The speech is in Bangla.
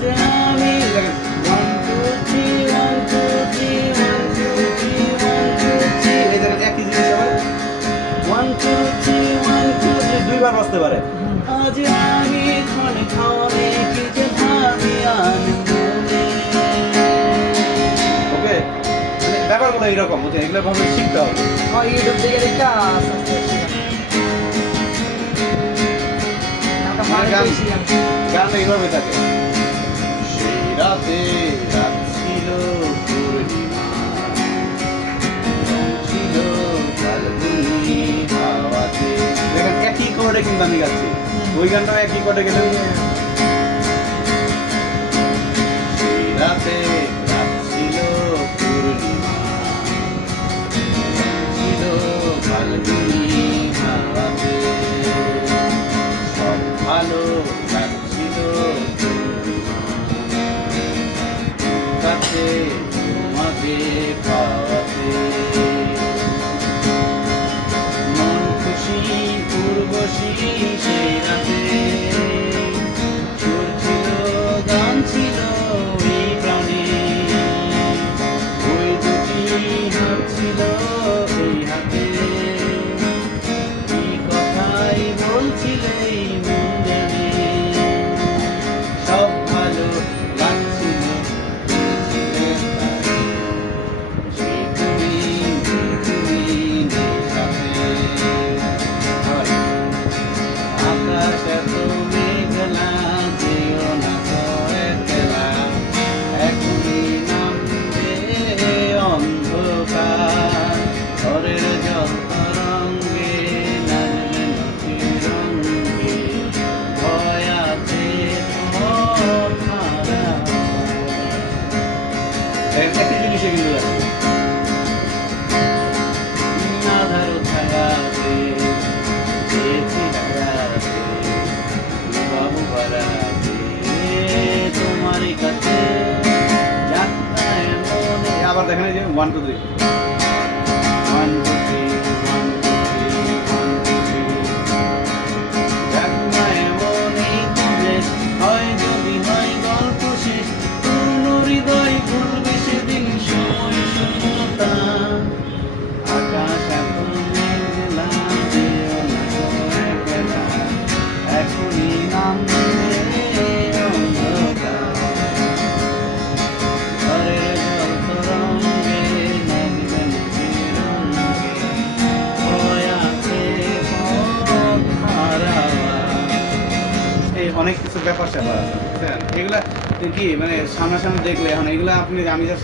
আজ আমি 1 2 3 1 2 3 1 2 3 1 2 3 এই দেখেন একই জিনিস আবার 1 2 3 1 2 3 দুইবার বাজতে পারে আজ আমি ক্ষণে ক্ষণে কি যে ভাবি আনমনে ওকে মানে ব্যাপারগুলো এইরকম বুঝছেন এগুলো ভাবে শিখতে হবে ইউটিউব থেকে দেখে আস্তে আস্তে গান এইভাবে থাকে সেই রাতে রাত ছিল পূর্ণিমা রং ছিল ফাল্গুনি হাওয়াতে দেখেন একই কোডে কিন্তু আমি গাচ্ছি ওই গানটাও একই কোডে গেলে সেই রাতে রাত ছিল পূর্ণিমা রং ছিল ফাল্গুনি হাওয়াতে সব ভালো লাগছিল কাছে তোমাকে পাওয়াতে মন খুশি উর্বশী সেই রাতে সুর ছিল গান ছিল এই প্রাণে ওই দুটি হাত ছিল এই হাতে কি কথাই বলছিলে মন জানে সব ভালো লাগছিল আকাশ এত মেঘলা যেও না খেলা এখনই নামবে অন্ধকার ঘরের জল তরঙ্গে নাচবে নদীর রঙ্গে ভয় আছে একটা জিনিসে কিন্তু আধার ছায়াতে চেয়েছি হারাতে বাবু বাড়াতে তোমারই কাছে যাত্রা এমনে আবার দেখেন এই যে 1 2 3 1 2 3 1 2 3 যাত্রা এমনই যে হয় যদি হয় গল্প শেষ পূর্ণ হৃদয় ভুলবে সেদিন সময় শূন্যতা আকাশ এত মেঘলা যেও না একলা এখনই নামবে অন্ধকার ঘরের জল তরঙ্গে নাচবে নদীর রঙ্গে ভয় আছে পথ হারাবার এই অনেক কিছু ব্যাপার স্যাপার আছে বুঝছেন এগুলা কি মানে সামনাসামনি দেখলে এখন এগুলা আপনি আমি